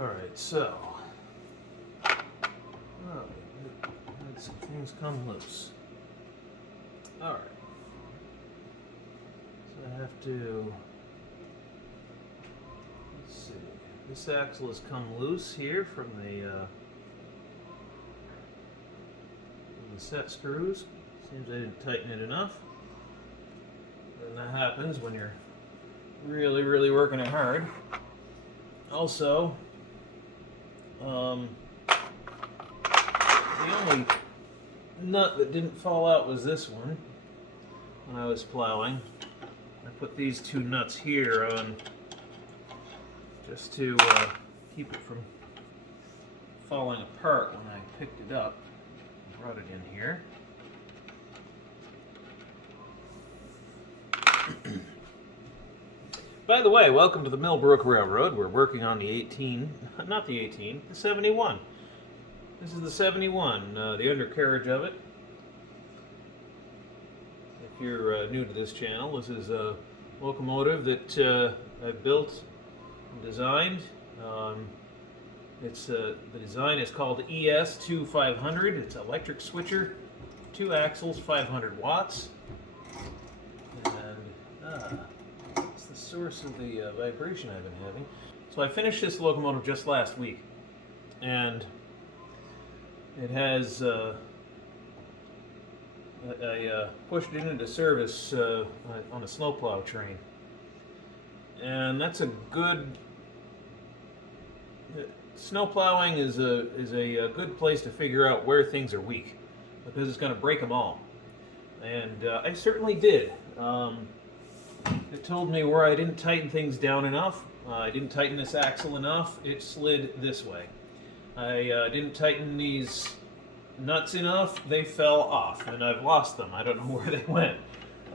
Alright, so had some things come loose. Alright. So I have to, let's see, this axle has come loose here from the set screws. Seems I didn't tighten it enough. And that happens when you're really working it hard. Also, the only nut that didn't fall out was this one when I was plowing. I put these two nuts here on just to keep it from falling apart when I picked it up and brought it in here. By the way, welcome to the Mill Brook Railroad. We're working on the the 71. This is the 71, the undercarriage of it. If you're new to this channel, this is a locomotive that I built and designed. The design is called ES2500. It's an electric switcher, 2 axles, 500 watts. And it's the source of the vibration I've been having. So I finished this locomotive just last week, and it has I pushed it into service on a snowplow train, and that's a good. Snowplowing is a good place to figure out where things are weak, because it's going to break them all, and I certainly did. It told me where I didn't tighten things down enough. I didn't tighten this axle enough. It slid this way. I didn't tighten these nuts enough. They fell off, and I've lost them. I don't know where they went.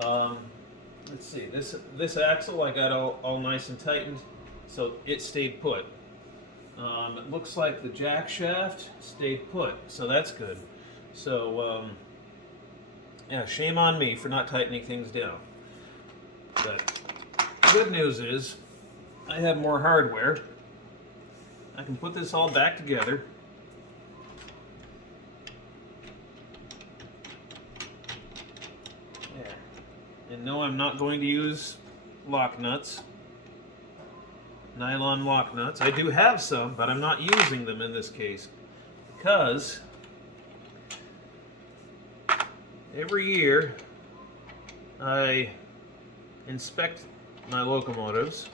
Let's see. This axle I got all nice and tightened, so it stayed put. It looks like the jack shaft stayed put, so that's good. So yeah, shame on me for not tightening things down. But the good news is I have more hardware. I can put this all back together. There. And no, I'm not going to use lock nuts. Nylon lock nuts. I do have some, but I'm not using them in this case because every year I inspect my locomotives.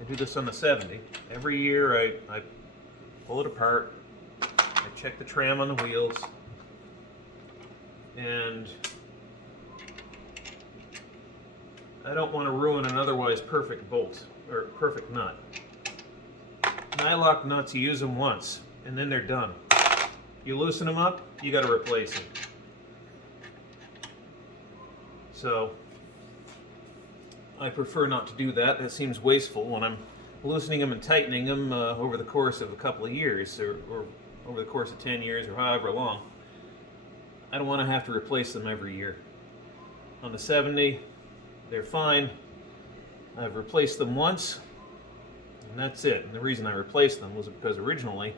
I do this on the 70. Every year I pull it apart, I check the tram on the wheels, and I don't want to ruin an otherwise perfect bolt or perfect nut. Nylock nuts, you use them once and then they're done. You loosen them up, you got to replace them. So I prefer not to do that. That seems wasteful when I'm loosening them and tightening them over the course of a couple of years, or over the course of 10 years, or however long. I don't want to have to replace them every year. On the 70, they're fine. I've replaced them once, and that's it. And the reason I replaced them was because originally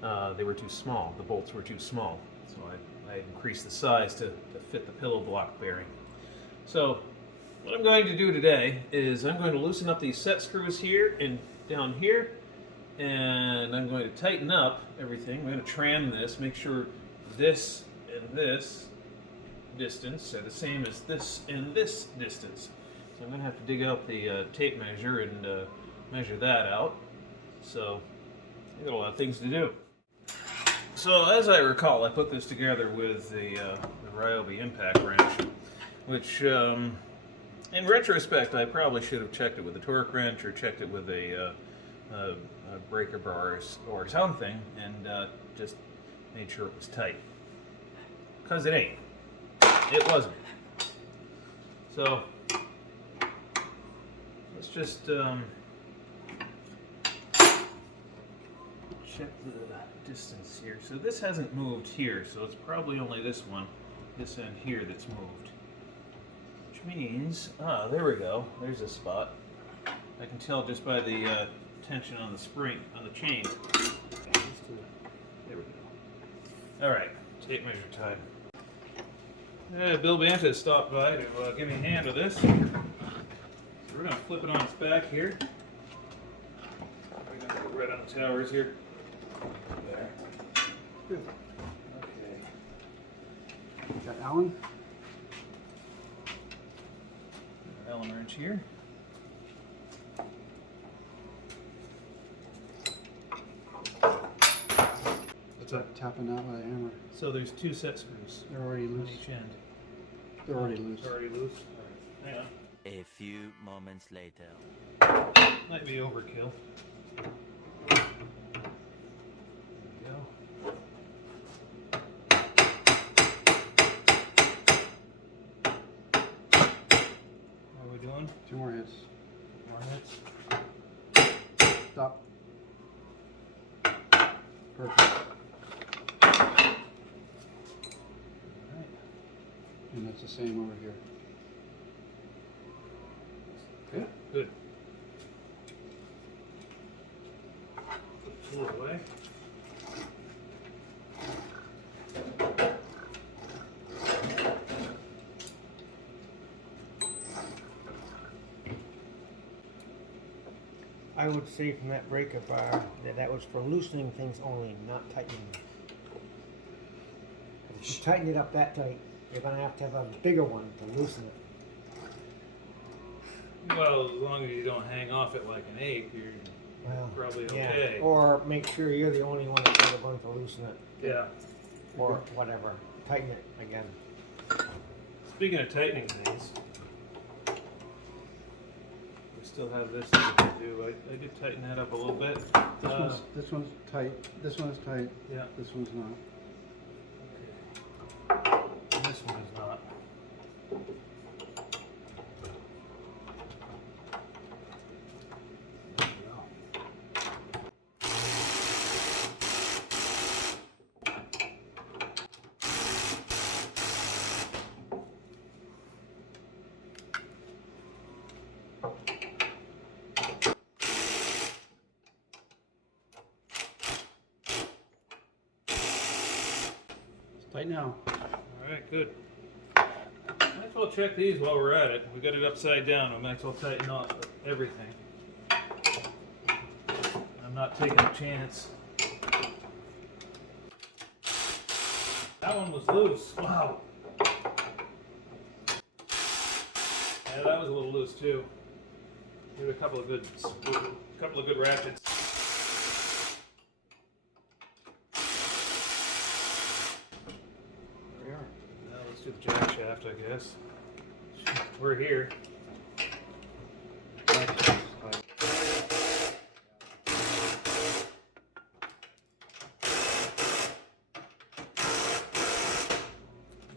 they were too small. The bolts were too small. So I increased the size to fit the pillow block bearing. So what I'm going to do today is I'm going to loosen up these set screws here and down here, and I'm going to tighten up everything. I'm going to tram this, make sure this and this distance are the same as this and this distance. So I'm going to have to dig out the tape measure and measure that out. So I've got a lot of things to do. So as I recall, I put this together with the Ryobi impact wrench, which in retrospect, I probably should have checked it with a torque wrench or checked it with a breaker bar or something, and just made sure it was tight. Because it ain't. It wasn't. So let's just check the distance here. So this hasn't moved here, so it's probably only this one, this end here, that's moved. Which means, there we go, there's a spot. I can tell just by the tension on the spring, on the chain. There we go. All right, tape measure time. Bill Banta stopped by to give me a hand with this. So we're going to flip it on its back here. We're going to go right on the towers here. There. Good. Okay. Got Allen? Allen wrench here. What's that? Tapping out with a hammer. So there's 2 set screws They're already on loose. each end. They're already loose. They're already loose? All right. Hang on. A few moments later. Might be overkill. There we go. How are we doing? 2 more hits. More hits. Stop. Perfect. Alright. And that's the same over here. Good. Good. Put the tool away. I would say from that breaker bar that was for loosening things only, not tightening them. If you tighten it up that tight, you're going to have a bigger one to loosen it. Well, as long as you don't hang off it like an ape, you're Well, probably yeah. okay. Or make sure you're the only one that's ever going to loosen it, Yeah. or whatever. Tighten it again. Speaking of tightening things, we still have this to do. I did tighten that up a little bit. This one's tight. This one's tight. Yeah. This one's not. And this one is not. There we go. It's tight now. Alright, good. Might as well check these while we're at it. We got it upside down. We might as well tighten off everything. I'm not taking a chance. That one was loose. Wow. Yeah, that was a little loose too. Give it a couple of good ratchets. There we are. Now let's do the jack shaft, I guess. We're here.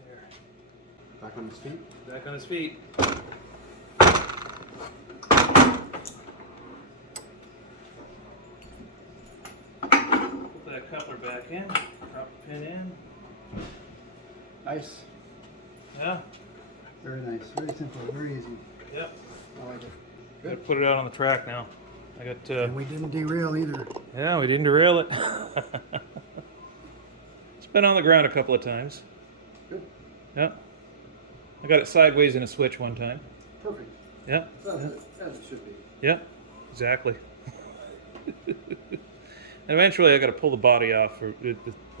There. Back on his feet. Back on his feet. Put that coupler back in. Drop the pin in. Nice. Yeah. Very nice. Very simple. Very easy. Yep. I like it. Gotta put it out on the track now. I got. And we didn't derail either. Yeah, we didn't derail it. It's been on the ground a couple of times. Good. Yeah. I got it sideways in a switch one time. Perfect. Yeah. As it should be. Yeah. Exactly. And eventually, I got to pull the body off, or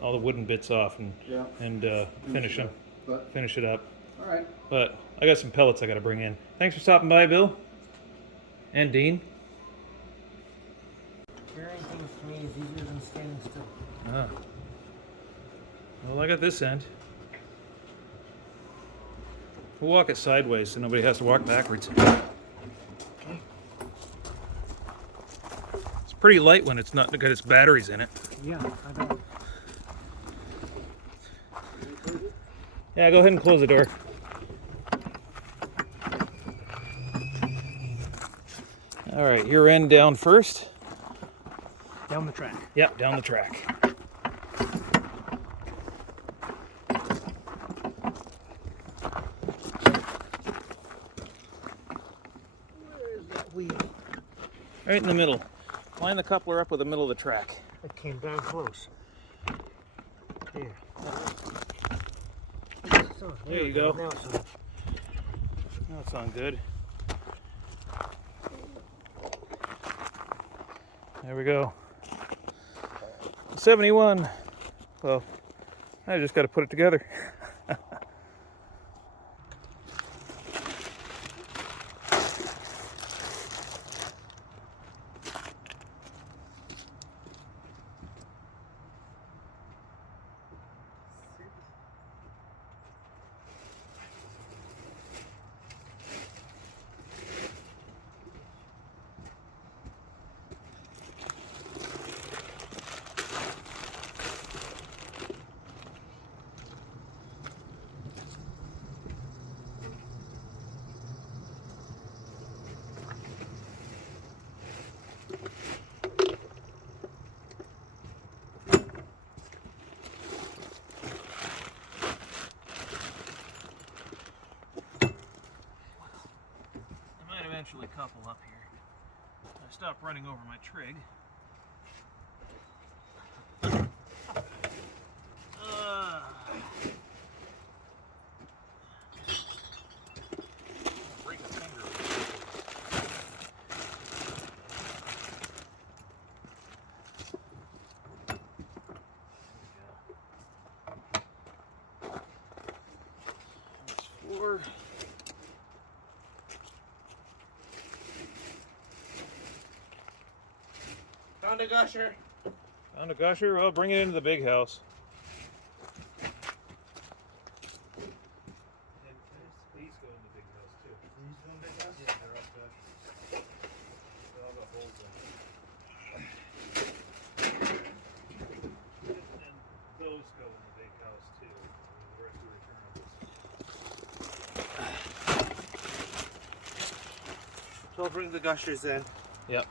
all the wooden bits off, and Yeah. finish them. But Finish it up. all right. But I got some pellets I got to bring in. Thanks for stopping by, Bill. And Dean. Carrying things to me is easier than standing still. Ah. Well, I got this end. We'll walk it sideways so nobody has to walk backwards. It's pretty light when it's not got its batteries in it. Yeah, I don't. Yeah, go ahead and close the door. All right, your end down first. Down the track. Yep, down the track. Where is that wheel? Right in the middle. Line the coupler up with the middle of the track. It came down close. There. So, There you go. Now it's on. That's on good. There we go. 71. Well, I just got to put it together. Eventually couple up here. I stopped running over my trig. Break a finger. That's 4. Found a gusher. Found a gusher? Well, bring it into the big house. And these go in the big house too. These go in the big house? Yeah, they're all gushers. They all got holes in them. And those go in the big house too. The rest we return. So I'll bring the gushers in. Yep.